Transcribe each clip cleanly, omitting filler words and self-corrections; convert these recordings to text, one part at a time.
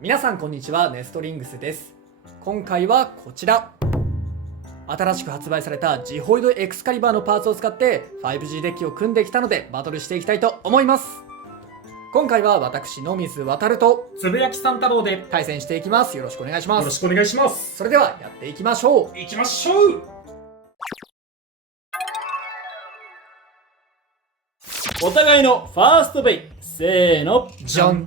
皆さんこんにちは、ネストリングスです。今回はこちら、新しく発売されたジホイドエクスカリバーのパーツを使って 5G デッキを組んできたのでバトルしていきたいと思います。今回は私野水航とつぶやきさん太郎で対戦していきます。よろしくお願いします。よろしくお願いします。それではやっていきましょう。行きましょう。お互いのファーストベイ、せーの、じゃん。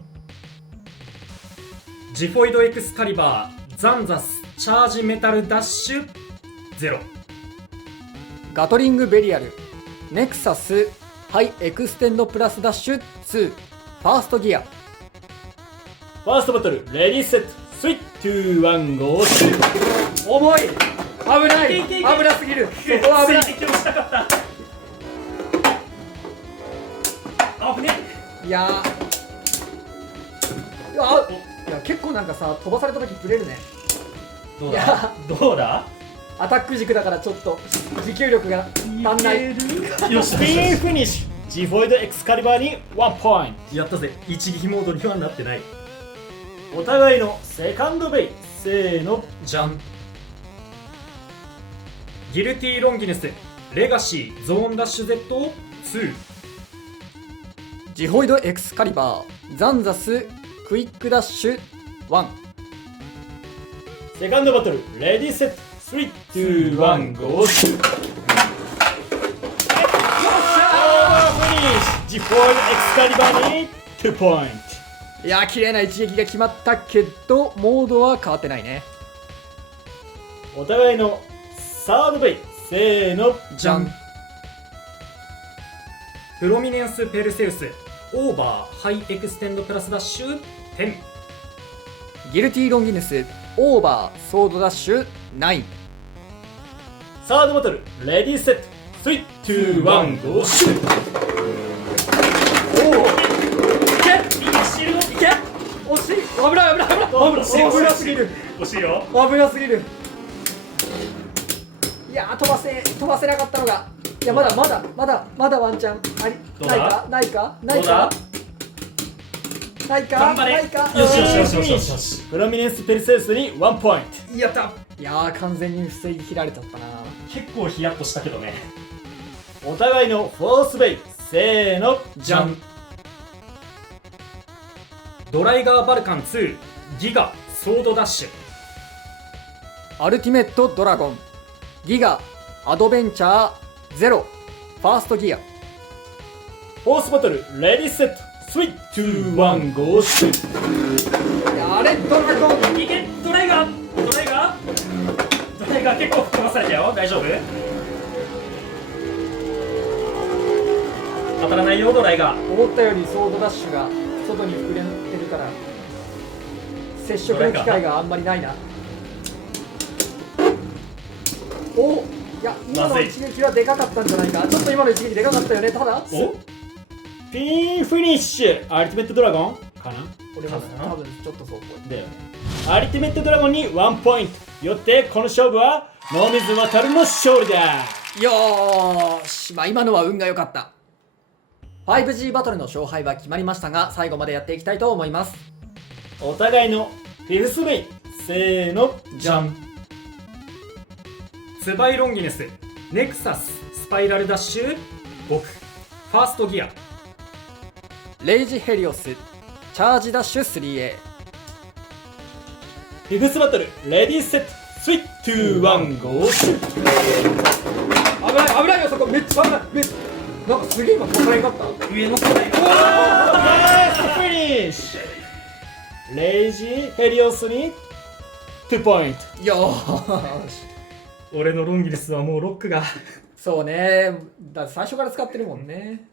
ジフォイドエクスカリバーザンザスチャージメタルダッシュ0。ガトリングベリアルネクサスハイエクステンドプラスダッシュ2ファーストギア。ファーストバトル、レディーセット、スイッチ、2、1、ゴー、シュー。重い、危ない危なすぎる、そこは危ない。追撃をしたかった。危ね。いや結構なんかさ、飛ばされた時ブレるね。どういやだどうだ。アタック軸だからちょっと持久力が足んないよし、スピンフィニッシュ、ジフォイドエクスカリバーに1ポインやったぜ。一撃モードにはなってない。ト。お互いのセカンドベイ、せーの、じゃん。ギルティロンギネスレガシーゾーンダッシュ Z2。ジホイドエクスカリバーザンザスクイックダッシュ1。セカンドバトル、レディーセット、3、2、1、ゴー、シュー。フィニッシュ、ジフォイドエクスカリバーに2ポイント。いやー、綺麗な一撃が決まったけどモードは変わってないね。お互いのサードベイ、せーの、じゃん。プロミネンスペルセウスオーバーハイエクステンドプラスダッシュ10。ギルティロンギヌスオーバーソードダッシュ9。サードバトル、レディーセット、3、2、1、ゴー、シュー。おお、いけいけ、惜しい、危ない危ない危ない危なすぎる、惜しいよ。危なすぎる。いやー、飛ばせなかったのが、いや、まだワンチャンありどうだないかどうだ。頑張れ。ないか。よしよしよしよしよしよし。プロミネンスペルセウスに1ポイント。やった。いやー、完全に防ぎ切られちゃったな。結構ヒヤッとしたけどね。お互いのフォースベイ、せーの、じゃん。ドライガーバルカン2ギガソードダッシュ。アルティメットドラゴンギガアドベンチャーゼロファーストギア。フォースバトル、レディーセット、3、2、1、ゴー、シュー。いや、あれドラゴンいけ。ドライガー結構吹っ飛ばされたよ。大丈夫。当たらないよドライガー。思ったよりソードダッシュが外に膨れてるから接触の機会があんまりないな。お、いや、今の一撃はでかかったんじゃないか。ちょっと今の一撃でかかったよね。ただおピンフィニッシュ、アルティメットドラゴンかな俺も多分多分ちょっとそうっぽい。だよね。アルティメットドラゴンに1ポイント。よってこの勝負は野水航の勝利だ。よーし、まあ今のは運が良かった。5G バトルの勝敗は決まりましたが、最後までやっていきたいと思います。お互いのフィフスベイ、せーの、じゃん。ツバイロンギネスネクサススパイラルダッシュ5。ファーストギア。レイジヘリオスチャージダッシュ 3A。 フィフスバトル、レディーセット、3、2、1、ゴー、シュー。危ないよ、そこめっちゃ危ない。なんかすげえ今飛ばれんかった。上の世代ナイスフィニッシュ。レイジヘリオスに2ポイント。よーし。俺のロンギネスはもうロックが。そうね、だって最初から使ってるもんね。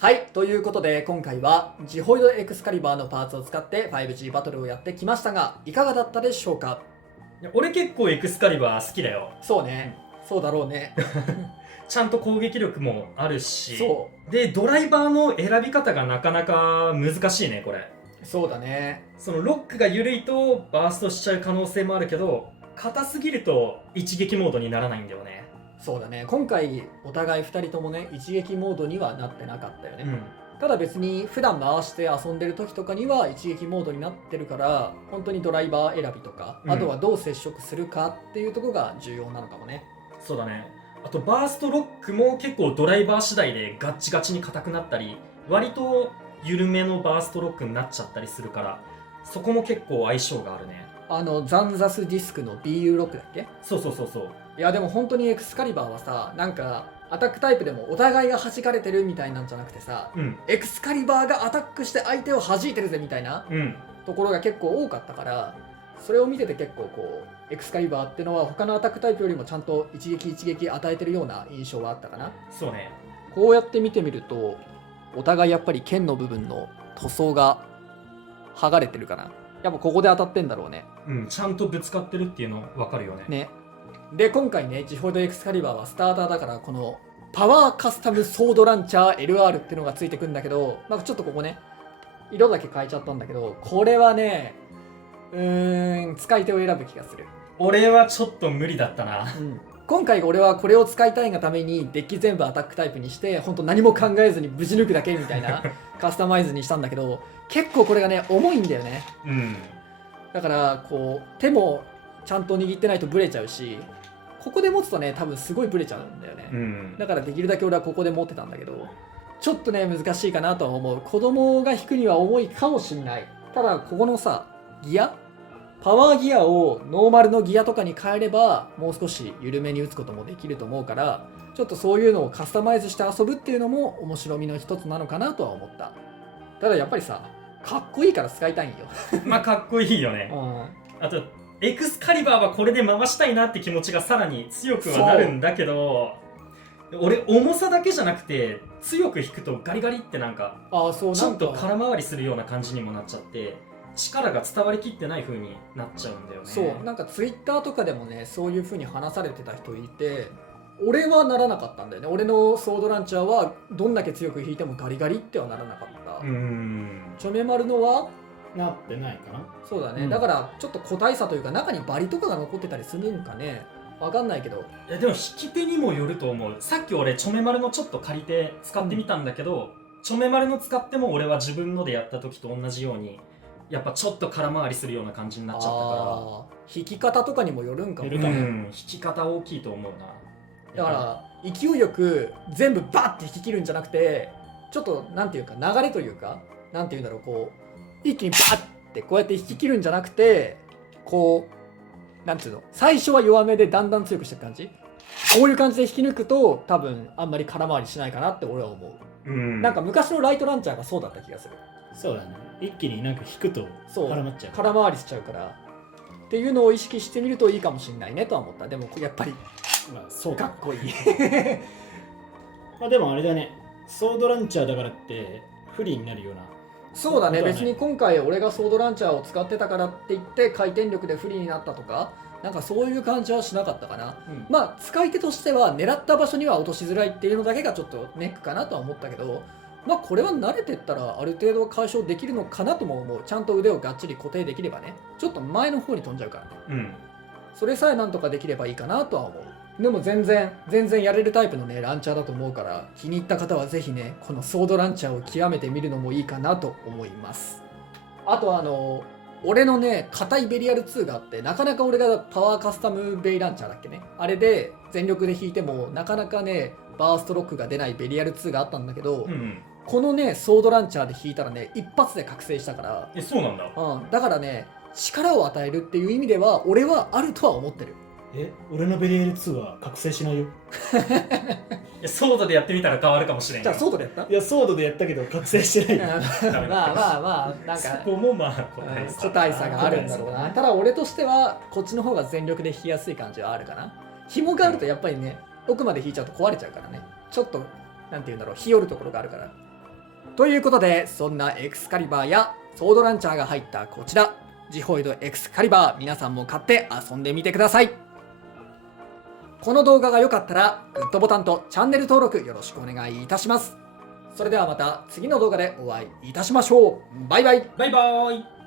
はい、ということで今回はジホイドエクスカリバーのパーツを使って 5G バトルをやってきましたが、いかがだったでしょうか。いや俺結構エクスカリバー好きだよ。そうね、そうだろうね。ちゃんと攻撃力もあるし、そでドライバーの選び方がなかなか難しいねこれ。そうだね。そのロックが緩いとバーストしちゃう可能性もあるけど、硬すぎると一撃モードにならないんだよね。そうだね、今回お互い2人ともね一撃モードにはなってなかったよね。ただ別に普段回して遊んでる時とかには一撃モードになってるから本当にドライバー選びとか、うんあとはどう接触するかっていうところが重要なのかもね。そうだね。あとバーストロックも結構ドライバー次第でガッチガチに硬くなったり、割と緩めのバーストロックになっちゃったりするから、そこも結構相性があるね。ザンザスディスクの BU ロックだっけ？そうそうそうそう。いやでも本当にエクスカリバーはさ、なんかアタックタイプでもお互いが弾かれてるみたいなんじゃなくてさ、うんエクスカリバーがアタックして相手を弾いてるぜみたいなうんところが結構多かったから、それを見てて結構こうエクスカリバーってのは他のアタックタイプよりもちゃんと一撃一撃与えてるような印象はあったかな。そうね。こうやって見てみるとお互いやっぱり剣の部分の塗装が剥がれてるかな。やっぱここで当たってんだろうね。うん、ちゃんとぶつかってるっていうの分かるよね。ね。で今回ねジホイドエクスカリバーはスターターだからこのパワーカスタムソードランチャー LR っていうのがついてくんだけど、なんかちょっとここね色だけ変えちゃったんだけど、これはね使い手を選ぶ気がする。俺はちょっと無理だったな。今回俺はこれを使いたいがためにデッキ全部アタックタイプにして本当何も考えずにぶち抜くだけみたいなカスタマイズにしたんだけど、結構これがね重いんだよね。うんだからこう手もちゃんと握ってないとブレちゃうし、ここで持つとね多分すごいブレちゃうんだよね。うんだからできるだけ俺はここで持ってたんだけど、ちょっとね難しいかなとは思う。子供が引くには重いかもしんない。ただここのさギアパワーギアをノーマルのギアとかに変えればもう少し緩めに打つこともできると思うから、ちょっとそういうのをカスタマイズして遊ぶっていうのも面白みの一つなのかなとは思った。ただやっぱりさかっこいいから使いたいんよまあかっこいいよね。あとエクスカリバーはこれで回したいなって気持ちがさらに強くはなるんだけど、俺重さだけじゃなくて強く引くとガリガリってなんかそうちょっとなんか空回りするような感じにもなっちゃって、力が伝わりきってない風になっちゃうんだよね。そうなんかツイッターとかでもねそういう風に話されてた人いて、俺はならなかったんだよね。俺のソードランチャーはどんだけ強く引いてもガリガリってはならなかった。チョメマルのはなってないかな。そうだね、うんだからちょっと個体差というか中にバリとかが残ってたりするんかね、わかんないけど。いやでも引き手にもよると思う。さっき俺チョメマルのちょっと借りて使ってみたんだけど、チョメマルの使っても俺は自分のでやった時と同じようにやっぱちょっと空回りするような感じになっちゃったか引き方とかにもよるんかもら、よるかも引き方大きいと思うな。だから勢いよく全部バッて引き切るんじゃなくて、ちょっとなんていうか流れというかなんていうんだろう、こう一気にバッてこうやって引き切るんじゃなくて、こうなんていうの、最初は弱めでだんだん強くしていく感じ、こういう感じで引き抜くと多分あんまり空回りしないかなって俺は思う。なんか昔のライトランチャーがそうだった気がする。そうだね。一気になんか引くとそう絡まっちゃう。空回りしちゃうからっていうのを意識してみるといいかもしれないねとは思った。でもやっぱりまあそうか。かっこいいまあでもあれだね。ソードランチャーだからって不利になるような。そうだね、そうだね別に今回俺がソードランチャーを使ってたからって言って回転力で不利になったとかなんかそういう感じはしなかったかな。まあ使い手としては狙った場所には落としづらいっていうのだけがちょっとネックかなとは思ったけど、まあこれは慣れてったらある程度解消できるのかなとも思う。ちゃんと腕をがっちり固定できればね。ちょっと前の方に飛んじゃうからね。それさえなんとかできればいいかなとは思う。でも全然やれるタイプのねランチャーだと思うから、気に入った方はぜひねこのソードランチャーを極めてみるのもいいかなと思います。あと俺のね硬いベリアル2があって、なかなか俺がパワーカスタムベイランチャーだっけね、あれで全力で引いてもなかなかねバーストロックが出ないベリアル2があったんだけど、このねソードランチャーで引いたらね一発で覚醒したから、そうなんだ。だからね力を与えるっていう意味では俺はあるとは思ってる。俺のベリエル2は覚醒しないよ。ソードでやってみたら変わるかもしれんじゃよ。あソードでやったいや、ソードでやったけど覚醒してないよ。まあなんそかこもまあ個体差があるんだろうな。ただ俺としてはこっちの方が全力で引きやすい感じはあるかな。紐があるとやっぱりね奥まで引いちゃうと壊れちゃうからね、ちょっとなんていうんだろう、日和るところがあるから。ということでそんなエクスカリバーやソードランチャーが入ったこちらジホイドエクスカリバー、皆さんも買って遊んでみてください。この動画が良かったらグッドボタンとチャンネル登録よろしくお願いいたします。それではまた次の動画でお会いいたしましょう。バイバイ。バイバーイ。